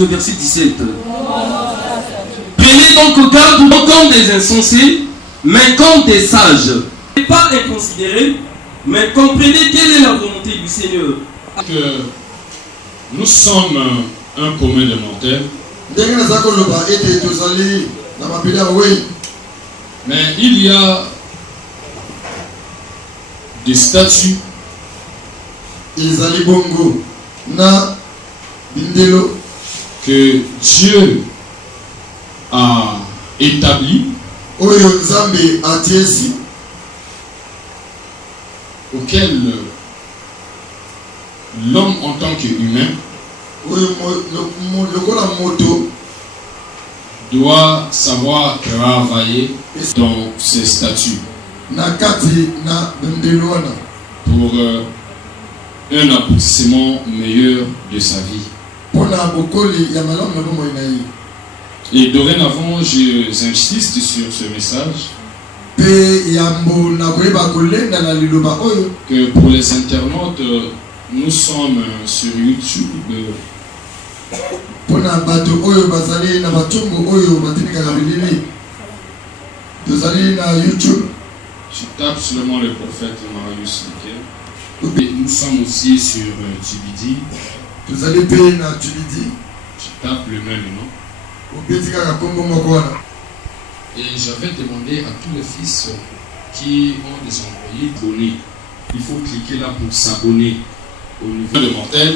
au verset 17. Prenez donc garde, non comme des insensés, mais comme des sages. Et pas inconsidérés, mais comprenez quelle est la volonté du Seigneur. Que nous sommes un commun de mortels. Mais il y a des statuts que Dieu a établis auxquels l'homme en tant qu'humain doit savoir travailler dans ces statuts pour un aboutissement meilleur de sa vie. Et dorénavant, j'insiste sur ce message que pour les internautes, nous sommes sur YouTube. Je tape seulement le prophète Marius Liquet. Et nous sommes aussi sur Tubidi. Je tape le même nom. Et j'avais demandé à tous les fils qui ont des employés d'abonner. Il faut cliquer là pour s'abonner au niveau de mortel.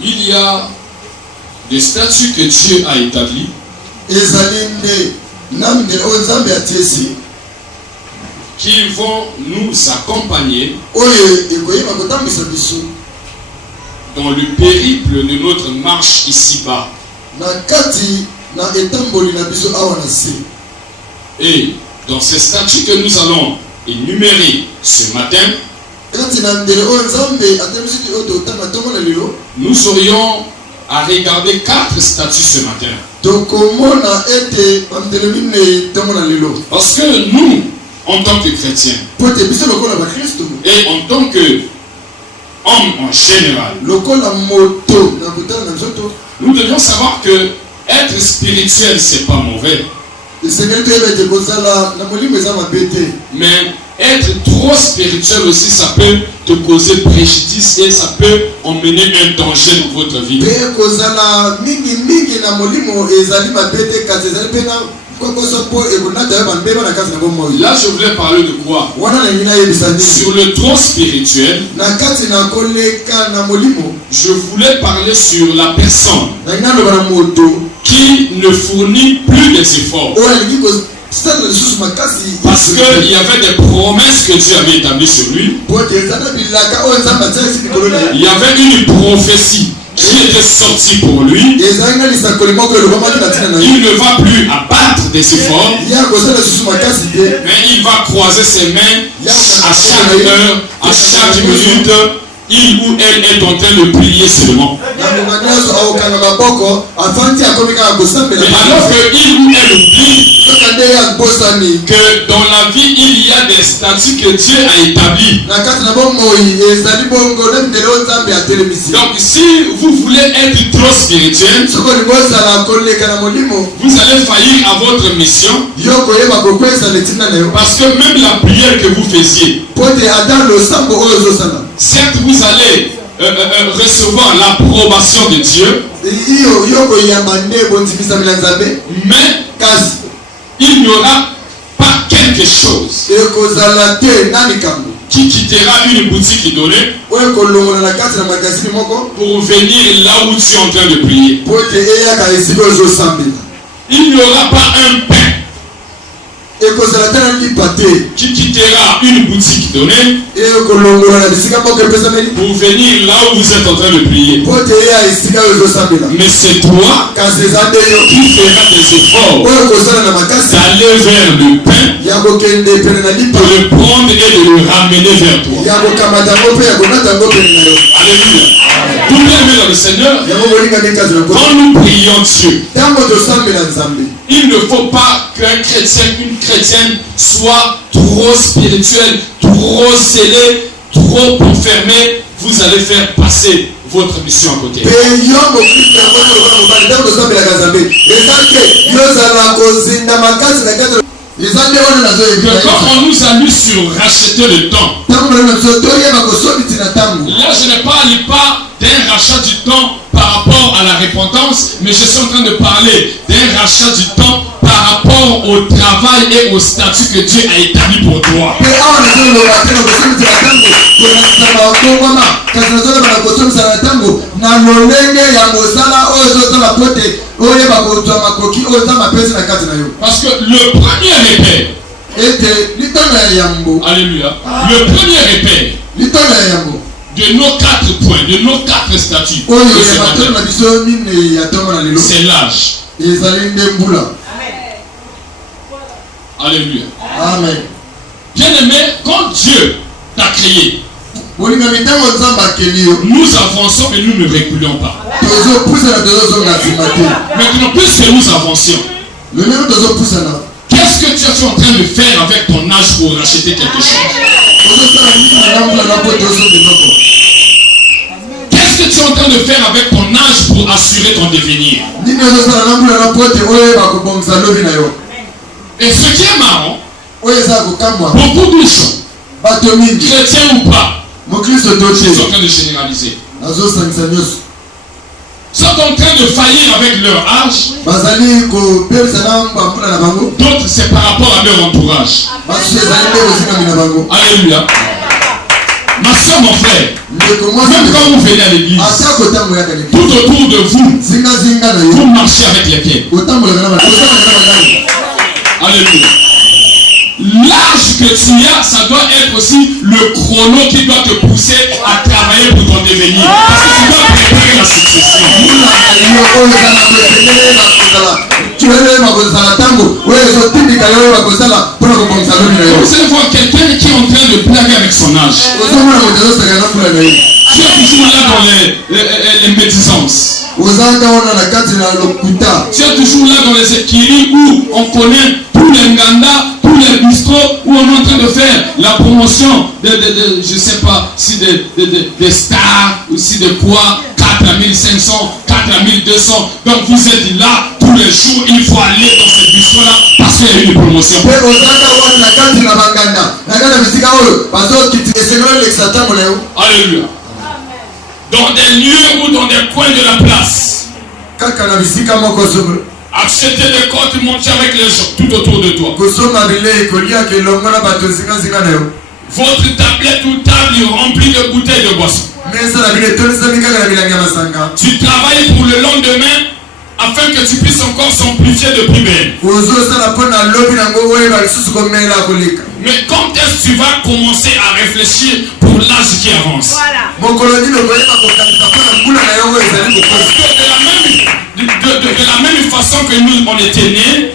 Il y a des statuts que Dieu a établis qui vont nous accompagner dans le périple de notre marche ici-bas. Et dans ces statuts que nous allons énumérer ce matin, nous aurions à regarder 4 statuts ce matin. Parce que nous, en tant que chrétiens, et en tant que hommes en général, nous devons savoir que être spirituel, c'est pas mauvais. Mais être trop spirituel aussi, ça peut te causer préjudice et ça peut emmener un danger dans votre vie. Là, je voulais parler de quoi? Sur le trop spirituel, je voulais parler sur la personne qui ne fournit plus des efforts. Parce qu'il y avait des promesses que Dieu avait établies sur lui. Il y avait une prophétie qui était sortie pour lui. Il ne va plus abattre des efforts, mais il va croiser ses mains à chaque heure, à chaque minute. Il ou elle est en train de prier seulement. Mais alors qu'il ou elle oublie que dans la vie il y a des statuts que Dieu a établis. Donc si vous voulez être trop spirituel, vous allez faillir à votre mission. Parce que même la prière que vous faisiez, certes vous allez recevoir l'approbation de Dieu, mais il n'y aura pas quelque chose qui quittera une boutique donnée pour venir là où tu es en train de prier. Il n'y aura pas un pain qui quittera une boutique donnée pour venir là où vous êtes en train de prier. Mais c'est toi qui feras des efforts d'aller vers le pain, de le prendre et de le ramener vers toi. Alléluia. Vous aimez dans le Seigneur, quand nous prions Dieu, il ne faut pas qu'un chrétien, une chrétienne soit trop spirituelle, trop scellée, trop enfermée. Vous allez faire passer votre mission à côté. Que quand on nous a lu sur racheter le temps, là je n'ai pas d'un rachat du temps par rapport à la repentance, mais je suis en train de parler d'un rachat du temps par rapport au travail et au statut que Dieu a établi pour toi. Parce que le premier repère, alléluia, le premier repère de nos 4 points, de nos 4 statuts, c'est l'âge. Alléluia. Amen. Bien aimé, quand Dieu t'a créé, nous avançons et nous ne reculons pas. Maintenant, puisque nous avancions, qu'est-ce que tu es en train de faire avec ton âge pour racheter quelque chose? Qu'est-ce que tu es en train de faire avec ton âge pour assurer ton devenir? Et ce qui est marrant, beaucoup de gens, chrétiens ou pas, ils sont en train de généraliser, sont en train de faillir avec leur âge. D'autres, c'est par rapport à leur entourage. Alléluia. Ma soeur, mon frère, même quand vous venez à l'église, tout autour de vous, vous marchez avec les pieds. Alléluia. L'âge que tu as, ça doit être aussi le chrono qui doit te pousser à travailler pour ton devenir. Parce que tu dois préparer la succession. Vous allez voir quelqu'un qui est en train de blaguer avec son âge. Tu es toujours là dans les médisances. Tu es toujours là dans les écuries où on connaît tous les Nganda, tous les bistrots, où on est en train de faire la promotion de je ne sais pas, si des stars, ou si de quoi, 4500, 4200. Donc vous êtes là tous les jours, il faut aller dans ce bistrot-là parce qu'il y a une promotion. Alléluia. Dans des lieux ou dans des coins de la place. Acheter des côtes, monter avec les gens tout autour de toi. Votre tablette ou table remplie de bouteilles de boissons. Tu travailles pour le lendemain afin que tu puisses encore s'amplifier de plus belle. Mais quand est-ce que tu vas commencer à réfléchir pour l'âge qui avance? Parce que de la même façon que nous on était nés,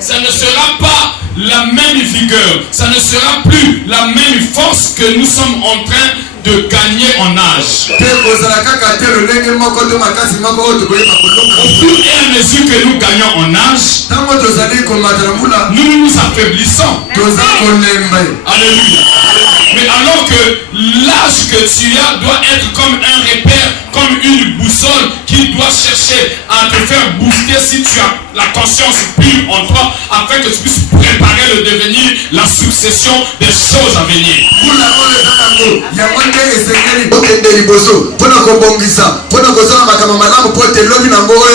ça ne sera pas la même vigueur, ça ne sera plus la même force que nous sommes en train de gagner en âge. Au fur et à mesure que nous gagnons en âge, nous nous affaiblissons. Alléluia. Mais alors que l'âge que tu as doit être comme un repère, comme une boussole qui doit chercher à te faire booster si tu as la conscience pure en toi, afin que tu puisses préparer le devenir, la succession des choses à venir.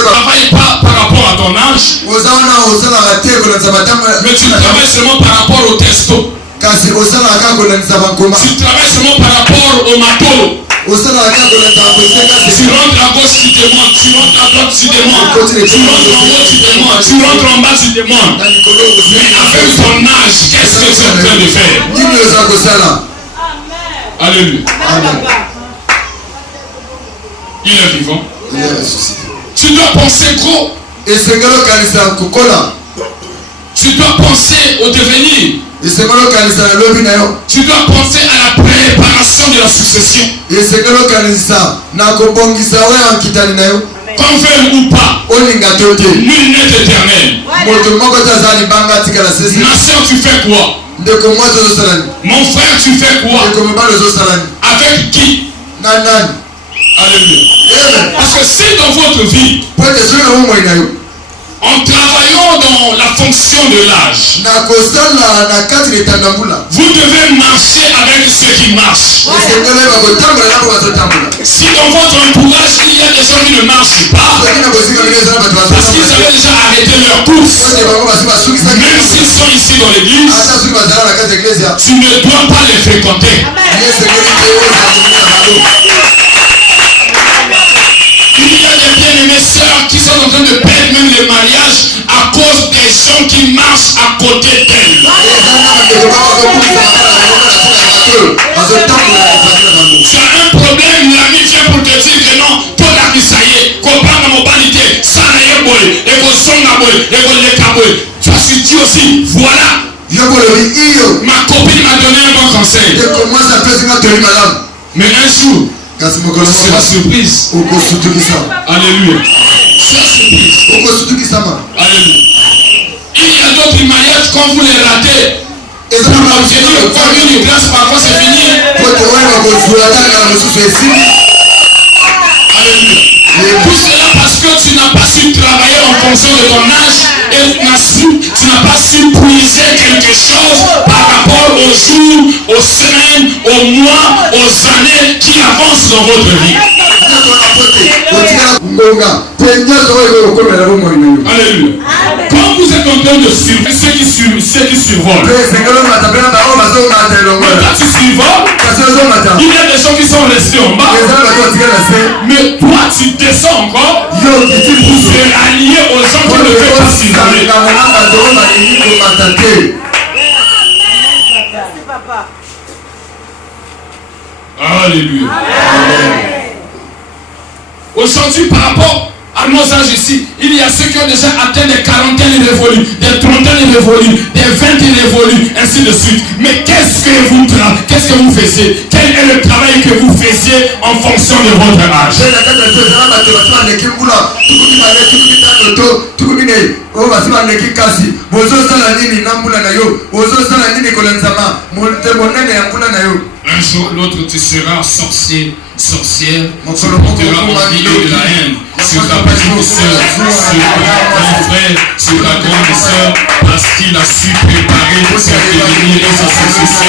Travaille pas par rapport à ton âge, mais tu travailles seulement par rapport au testo. Tu travailles seulement par rapport au matos. Tu rentres à gauche, tu demandes. Tu rentres à droite, tu demandes. Tu rentres en haut, tu demandes. Tu rentres en bas, tu demandes. Mais avec ton âge, qu'est-ce que tu es en train de faire? Alléluia. Il est vivant. Tu dois penser gros. Tu dois penser au devenir. Tu dois penser à la préparation de la succession. Qu'on veuille ou pas, nul n'est éternel. Nation, tu fais quoi? Mon frère, tu fais quoi? Avec qui? Alléluia. Parce que si dans votre vie, en travaillant dans la fonction de l'âge, vous devez marcher avec ceux qui marchent. Si dans votre entourage il y a des gens qui ne marchent pas, parce qu'ils avaient déjà arrêté leur course, même s'ils sont ici dans l'église, tu ne dois pas les fréquenter. Il y a des bien-aimées sœurs qui sont en train de perdre même les mariages à cause des gens qui marchent à côté d'elles. Tu as un problème, l'ami vient pour te dire que non, toi là qui ça y est, comprends ma mobilité, ça n'a rien boy, et qu'on sonne à boy, et qu'on les caboy. Tu as su dire aussi, voilà. Ma copine m'a donné un bon conseil. Mais un jour, c'est la surprise. Alléluia. C'est la surprise. Alléluia. Il y a d'autres mariages quand vous les ratez. Comme une grâce parfois c'est fini. Alléluia. Tout cela parce que tu n'as pas su travailler en fonction de ton âge et tu n'as pas su puiser quelque chose par rapport aux jours, aux semaines, aux mois, aux années qui avancent dans votre vie. Alléluia. Quand vous êtes en train de suivre ceux qui survolent, mais quand tu survoles, il y a des gens qui sont restés en bas, mais toi tu descends encore pour se rallier aux gens qui ne peuvent pas survoler. Alléluia. Aujourd'hui, par rapport à nos âges ici, il y a ceux qui ont déjà atteint des quarantaines révolues, des trentaines révolues, des vingtaines révolues, ainsi de suite. Mais qu'est-ce que vous faisiez? Quel est le travail que vous faisiez en fonction de votre âge? Un jour, l'autre, tu seras sorcière, tu porteras envie et de la haine sur ta petite soeur, sur ton grand frère, sur ta grande soeur, parce qu'il a su préparer pour devenir sa succession.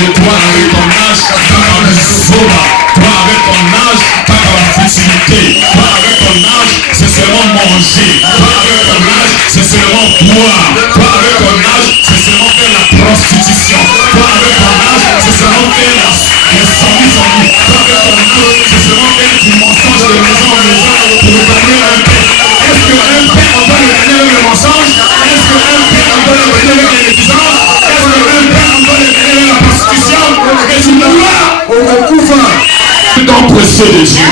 Mais toi, avec ton âge, tu as un soba. Toi, avec ton âge, tu as la futilité. Toi, avec ton âge, c'est seulement manger. Toi, avec ton âge, c'est seulement boire. Toi, avec ton âge, c'est seulement faire la prostitution. Toi, avec ton âge, c'est seulement faire les zombies. Toi, avec ton âge, c'est seulement faire du mensonge de maison en maison pour gagner un pain. Est-ce qu'un pain, on doit le gagner avec le mensonge? Est-ce qu'un pain, on doit le gagner avec les médisances? Est-ce qu'un pain, on doit le gagner avec la prostitution? Et tu le vois? Dans le précieux de Dieu.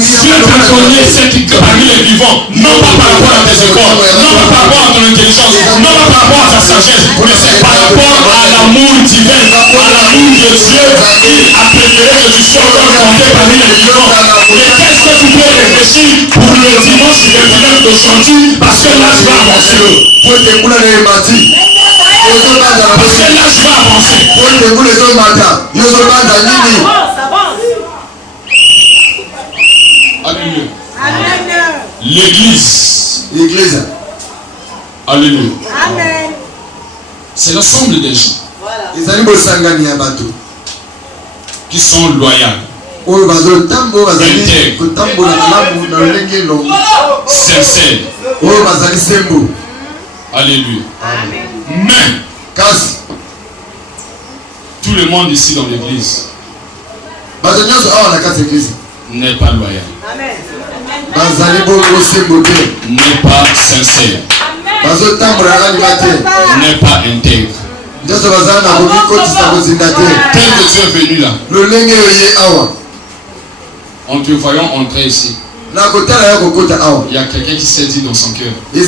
Dieu t'a donné cette parmi les vivants, non pas par rapport à tes écoles, non pas par rapport à ton intelligence, non pas par rapport à ta sagesse, mais c'est par rapport à l'amour divin, à l'amour de Dieu qui a préféré que tu sois compté parmi les vivants. Et qu'est-ce que tu peux réfléchir pour le dimanche et le dimanche d'aujourd'hui, parce que là je vais avancer. Parce que là je vais avancer. Alléluia. L'église. Alléluia. Amen. C'est l'ensemble des gens qui sont loyaux, sincères. Alléluia. Mais tout le monde ici dans l'église n'est pas loyal, n'est pas sincère, n'est pas intègre. Tel que tu es venu là, en te voyant entrer ici, il y a quelqu'un qui s'est dit dans son cœur, il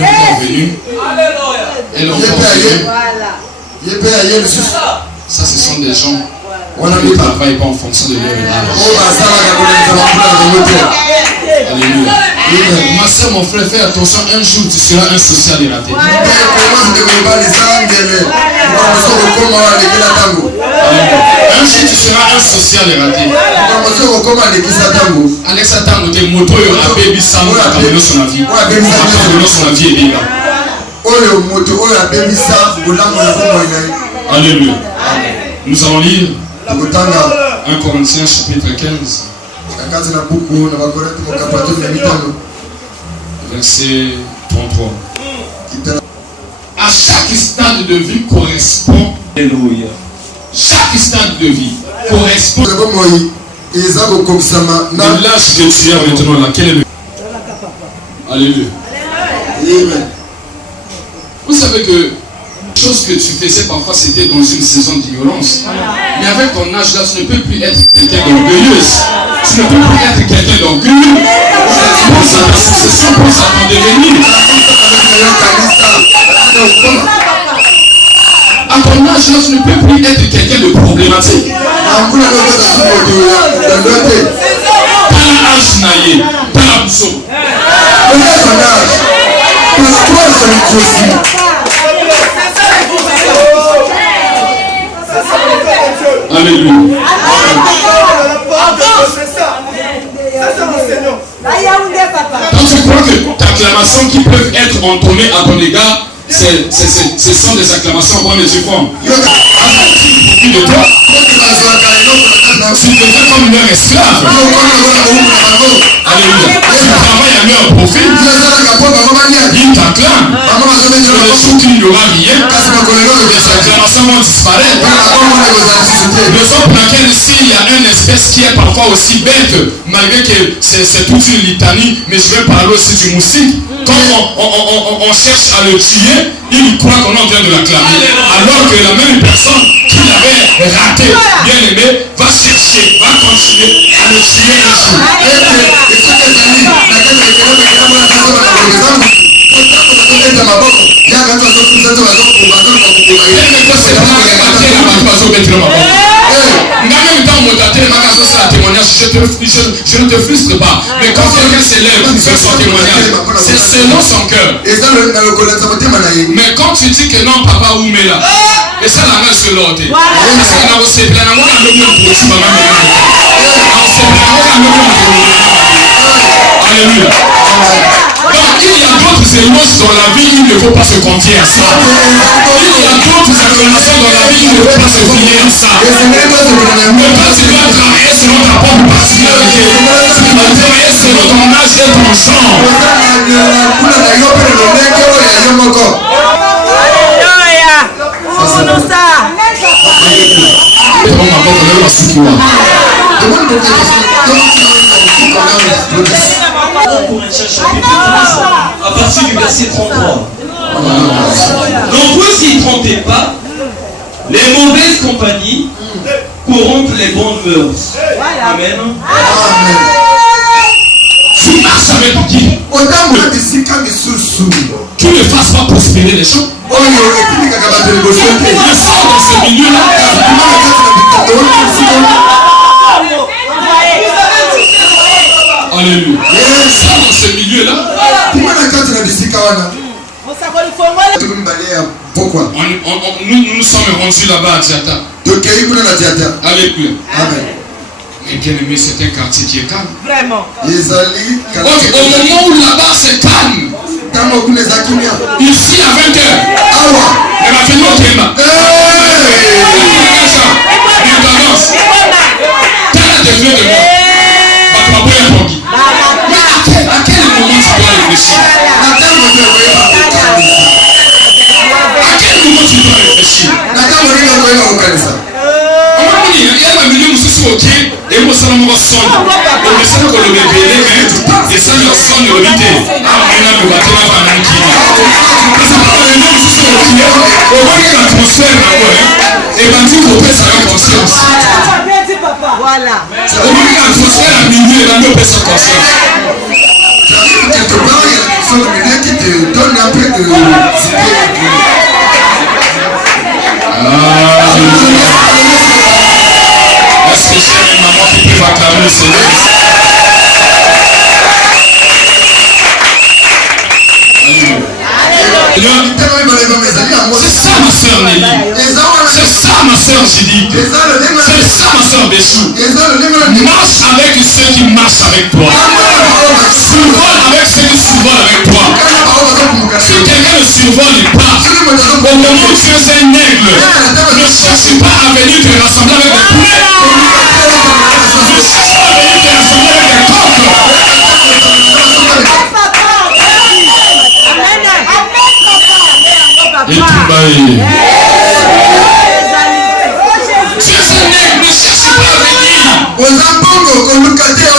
est encore venu. Elle est encore venue. Ça, ce sont des gens qui ne travaillent pas en fonction de leur âge. Alléluia. Ma soeur, mon frère, fais attention, un jour tu seras un social et raté. Un jour tu seras un social et raté. Alexa Tango, t'es moto et on a baby Sam, on a camélo son avis. On a camélo son avis et bien. Alléluia. Nous allons lire 1 Corinthiens chapitre 15. Verset 33. À chaque stade de vie correspond. Alléluia. Chaque stade de vie correspond. L'âge que tu as maintenant là, quel est le. Alléluia. Vous savez que chose que tu faisais parfois c'était dans une saison d'ignorance. Mais avec ton âge là, tu ne peux plus être quelqu'un d'orgueilleuse. Tu ne peux plus être quelqu'un d'orgueilleux. Pense à ta succession, pense à ton devenir. À ton âge là, tu ne peux plus être quelqu'un de problématique. T'as l'âge naïe, t'as la boussole. Alléluia. Donc tu crois que ta acclamation qui peuvent être entonnées à ton égard, ce sont des acclamations bonnes et formes. De toi, tu deviens comme leur esclave. Alléluia. Tu travailles à leur profit. Ils t'acclament. Sur les jours qu'il n'y aura rien, les acclamations vont disparaître. Raison pour laquelle s'il y a une espèce qui est parfois aussi bête, malgré que c'est toute une litanie, mais je vais parler aussi du moustique. Quand on cherche à le tuer, il croit qu'on est en train de l'acclamer. Alors que la même personne qui l'avait raté, bien aimé, va chercher, va continuer à le tuer un jour. Je ne te frustre pas. Mais quand quelqu'un s'élève pour faire son témoignage, c'est selon son cœur. Mais quand tu dis que non, papa, où mais là, et ça la reste l'autre. Alléluia. Donc il y a d'autres émotions dans la vie, il ne faut pas se confier à ça. Il y a d'autres acclamations dans la vie, il ne faut pas se fier à ça. Mais toi tu dois travailler selon ta propre particularité. Tu dois travailler selon ton âge et ton genre. Corinthiens chapitre 15, à partir du verset 33. Donc vous s'y trompez pas, les mauvaises compagnies corrompent les bonnes mœurs. Amen. Tu marches avec qui? Tu ne fasses pas prospérer les gens. Il sort dans ce milieu-là. Alléluia. Ça dans ce milieu-là. Nous nous sommes rendus là-bas à Diata. Alléluia. Mais bien aimé, c'est un quartier qui est calme. Vraiment. Ok, au moment où là-bas c'est calme. Ici à 20h. Elle m'a fait notre thème. Quel est devenu de moi? Mais à quel moment tu dois réfléchir? À quel moment tu dois réfléchir? Il y a un milieu où c'est ok, et moi ça m'a sonné. Donc ça que le bébé et ça lui sonne le vide. Ah, maintenant le bateau va faire un kilo. Parce que le milieu où c'est ok, on voit qu'il y a l'atmosphère là-bas. Et ben tu peux faire sa conscience. Voilà. On voit qu'il y a l'atmosphère à milieu, et ben tu peux faire sa conscience. Quelque part, il y a une personne de milieu qui te donne un peu de est-ce que j'ai une maman qui peut m'acclamer le Seigneur? évangélique. C'est ça, ma soeur Béchou. Marche avec ceux qui marchent avec toi. Survole avec ceux qui survolent avec toi. Si quelqu'un ne survole pas, au moment où tu es un aigle, ne cherche pas à venir te rassembler avec des poulets. Ne cherche pas à venir te rassembler avec des coqs. Et tu bailles. Tu es un aigle, ne cherche pas à venir. Tu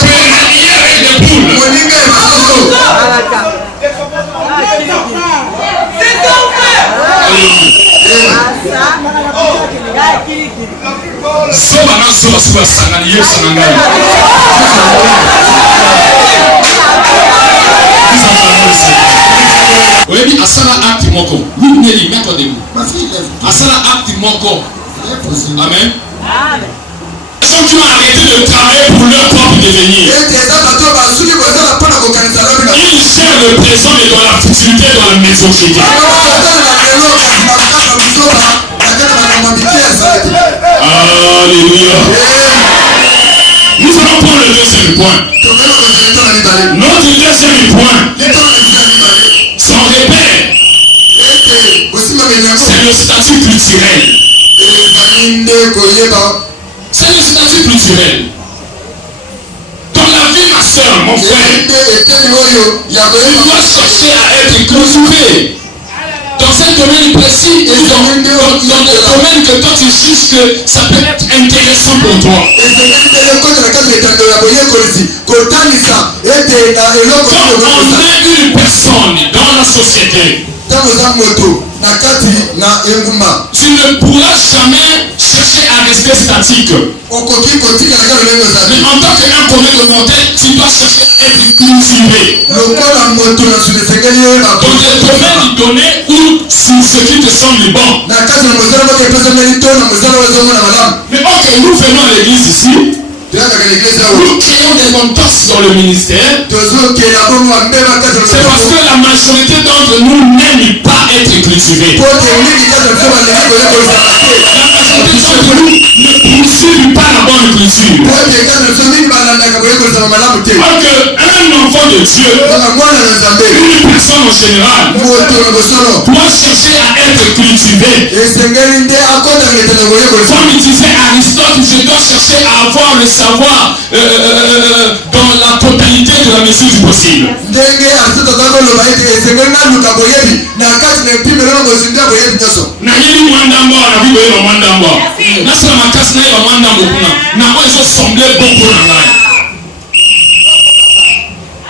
es rallié avec des poules. Sobana soba soba sangani yesu nangai. Oyebi asala acte moko. Lui mettre debout. Asala acte moko. Amen. Ceux qui ont arrêté de travailler pour leur propre devenir. Ils cherchent le présent et dans la futilité dans la médiocrité. Alléluia. Nous allons prendre le deuxième point. Notre deuxième point, son repère, c'est le statut culturel. C'est le statut culturel. Dans la vie, ma soeur, mon frère, tu dois chercher à être cultivé. Dans un domaine précis et dans des domaines que toi tu juges que ça peut être intéressant pour toi. Quand on est une personne dans la société, tu ne pourras jamais chercher à rester statique. Mais en tant qu'un commun mortel, tu dois chercher à être cultivé. Dans des domaines donnés ou sur ce qui te semble bon. Mais ok, nous venons à l'église ici. Nous créons des contextes dans le ministère. C'est parce que la majorité d'entre nous n'aiment pas être cultivés. La majorité d'entre nous ne poursuivent pas la bonne culture. Alors qu'un enfant de Dieu, une personne en général, doit chercher à être cultivé. Comme il disait Aristote, je dois chercher à avoir le savoir dans la totalité de la mesure du possible.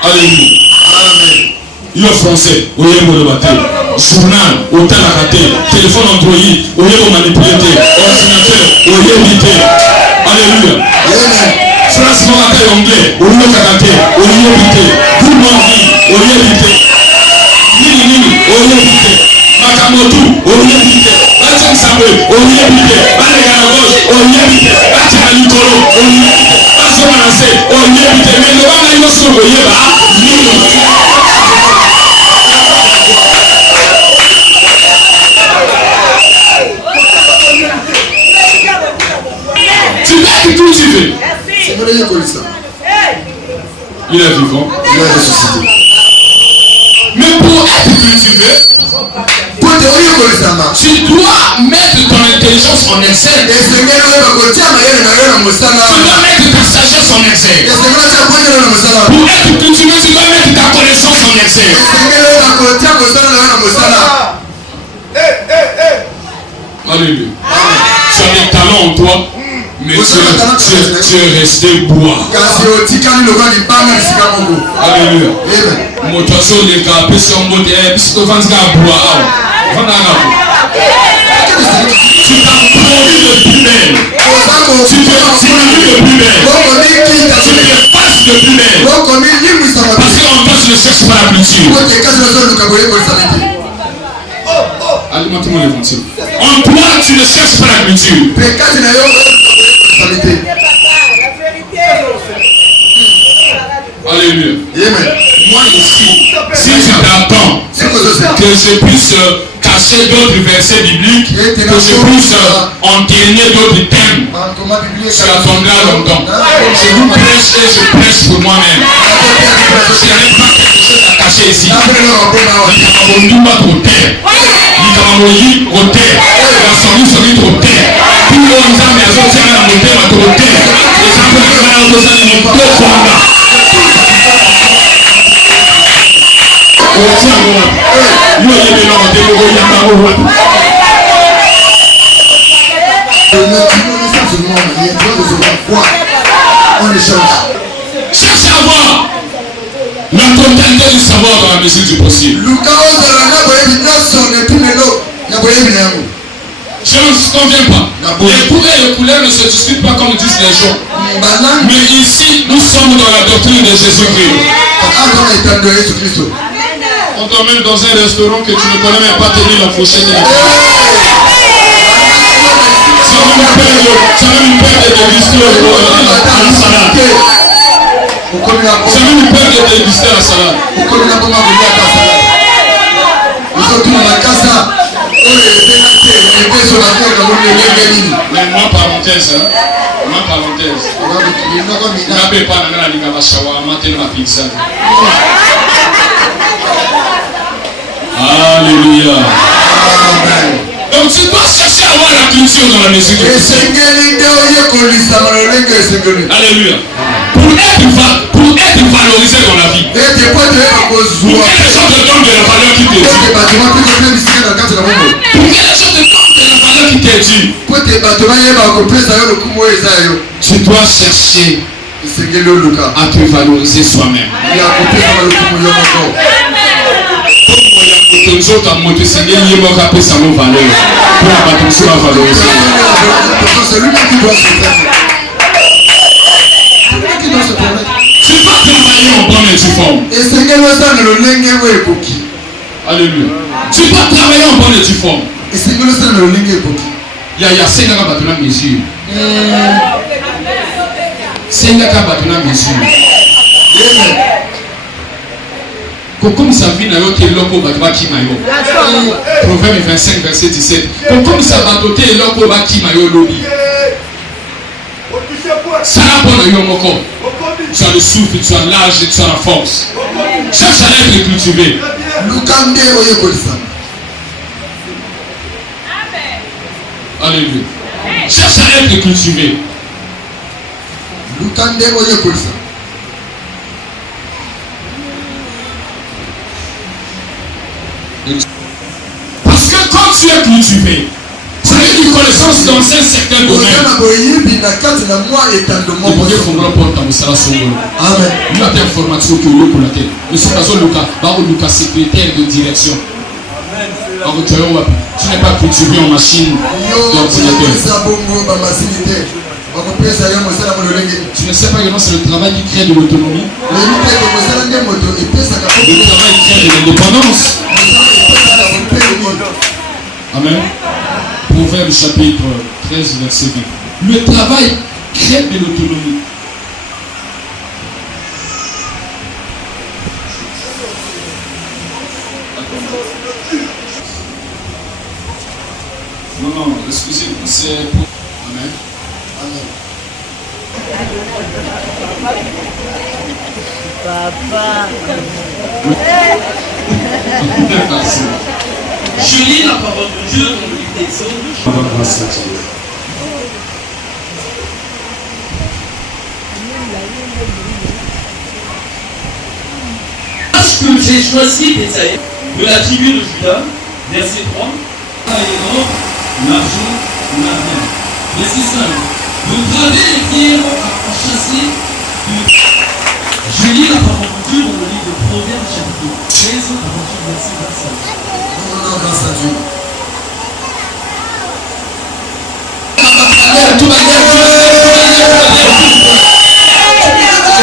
Alléluia. Il est français, au lieu de battre. Journal, au raté, téléphone Android, au lieu de manipuler, ordinateur, au lieu de. Alléluia. France Morata anglais, au lieu de raté, au lieu de. Good morning, au lieu de. Nini, au lieu de. Makamotu, au lieu de. Bachem Sabwe, au lieu de. Baleganagosh, au lieu de. Bachalikoro, au lieu de. Basomanase, au lieu de. Mais le roi n'a pas sur le lieu, tu dois être cultivé. Il est vivant. Il est ressuscité. Mais pour être cultivé, tu dois mettre ton intelligence en exergue. Tu dois mettre ta sagesse en exergue. Pour être cultivé, tu dois mettre ta connaissance en exergue. Alléluia. Tu as des talents en toi. Mais tu es resté bois. Alléluia. Mon oiseau les gars, puis on monte, puis tu vas bois. Tu t'as produit le plus belle. Tu te diminues le plus belle. Tu te passes le plus belle. Parce qu'en toi tu ne cherches pas la culture. Alimente-moi l'évangile. En toi tu ne cherches pas la culture. Alléluia. Moi ici, si tu t'attends que je puisse cacher d'autres versets bibliques, que je puisse enterrer d'autres thèmes. Ça attendra longtemps. Je vous prêche et je prêche pour moi-même. Je n'ai pas quelque chose à cacher ici. Cherche à avoir la totalité du savoir dans la mesure du possible. Je ne conviens pas. Les couleurs et les couleurs ne se discutent pas comme disent les gens. Mais ici, nous sommes dans la doctrine de Jésus-Christ. On t'emmène dans un restaurant que tu ne connais même pas tenir la fourchette et la ça va me perdre de déguster à la salade. Ça va me perdre de déguster à la salade. Mais moi parenthèse, hein. Moi parenthèse. Je n'avais pas la shawarma, la pizza. Alléluia. Amen. Donc tu dois chercher à avoir la culture dans la mesure du possible. Alléluia. Pour être valorisé dans la vie. Pour que les gens te donnent de la valeur qui t'est due. Pour que les gens te donnent de la valeur qui t'est due. Tu dois chercher à te valoriser soi-même. C'est lui-même qui doit se faire. Tu dois travailler en bonne et due forme. Alléluia. Tu dois travailler en bonne et due forme. Il y a Seigneur Batuna mesure. Seigneur Batuna mesure. Comme ça vit dans l'autre loco bataki mayo. Proverbe 25 verset 17. Comme ça va doter loco bataki mayo lobby. Ça n'a pas de yomoko. Tu as le souffle, tu as l'âge et tu as la force. Cherche à être cultivé. Alléluia. Cherche à être cultivé. Parce que quand tu es cultivé, tu as une connaissance dans un certain domaine. Amen. Nous avons information que nous pour la tête. Monsieur Kazo Luka, secrétaire de direction. Tu n'es pas cultivé en machine d'ordinateur. Tu ne sais pas que c'est le travail qui crée de l'autonomie. Le travail qui crée de l'indépendance. Amen. Proverbe chapitre 13 verset 20. Le travail crée de l'autonomie. Non, excusez-moi, c'est pour... Amen. Papa. Je lis la parole de Dieu dans le livre d'Exode. Parce que j'ai choisi Béthaïl de la tribu de Juda, verset 3. L'argent, l'argent. Verset 5. De graver les pierres à chasser. Je lis la parole de Dieu dans le livre de Proverbes chapitre 13 à partir du verset 25.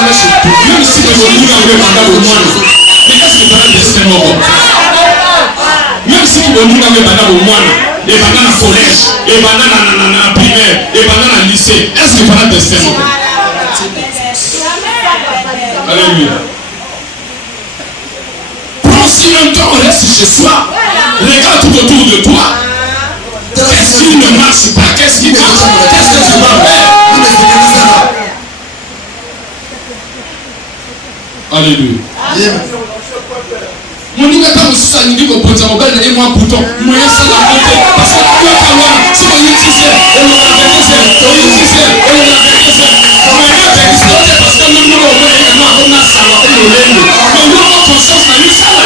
Même si tu es même si tu veux nous avoir pendant au mois, et pendant la collège, et pendant la primaire, et pendant la lycée, est-ce que tu vas tester mon corps? Alléluia. Prends si longtemps on reste chez soi. Regarde tout autour de toi. Qu'est-ce qui ne marche pas? Qu'est-ce que tu vas faire? Alléluia. Mon niveau est comme ça, il dit qu'on peut dire au gars et moi bouton. Moi, ça l'a monté. Parce que tu as quand même, si on utilise, on l'a fait, on utilise, on l'a fait. Mais il y a des histoires parce que nous, on a ça, on l'a eu. Mais nous, on a conscience, on a eu ça, là,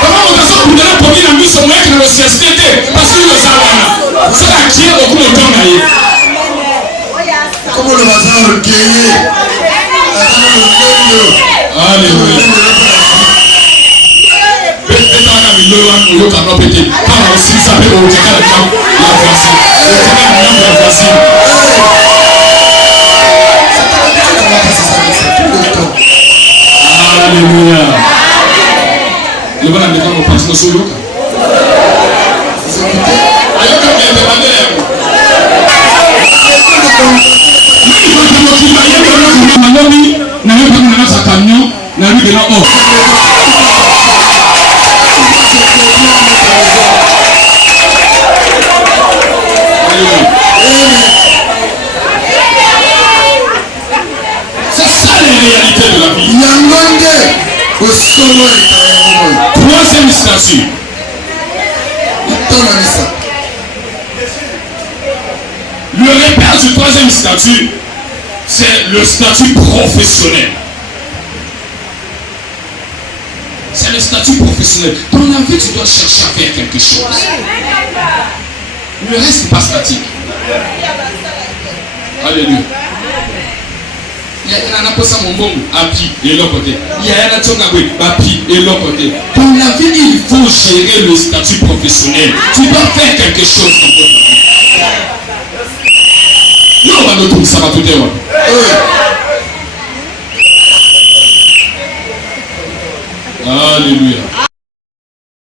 comment on a ça pour donner pour dire à nous, c'est moi qui nous société. Parce que nous, ça va. C'est la qui est au bout de temps, là. Comment le bazar le gagner? Alléluia. Alléluia. Le bon ami quand on passe dans ce yoga. C'est ça les réalités de la vie. Troisième statut. Le repère du troisième statut, c'est le statut professionnel. C'est le statut professionnel. Dans la vie, tu dois chercher à faire quelque chose. Le reste n'est pas statique. Alléluia. Il y a un peu ça mon bon appui et l'autre côté. Il y a un autre appui et l'autre côté. Dans la vie, il faut gérer le statut professionnel. Tu dois faire quelque chose dans votre vie. Non, on va nous trouver ça va tout est. Alléluia.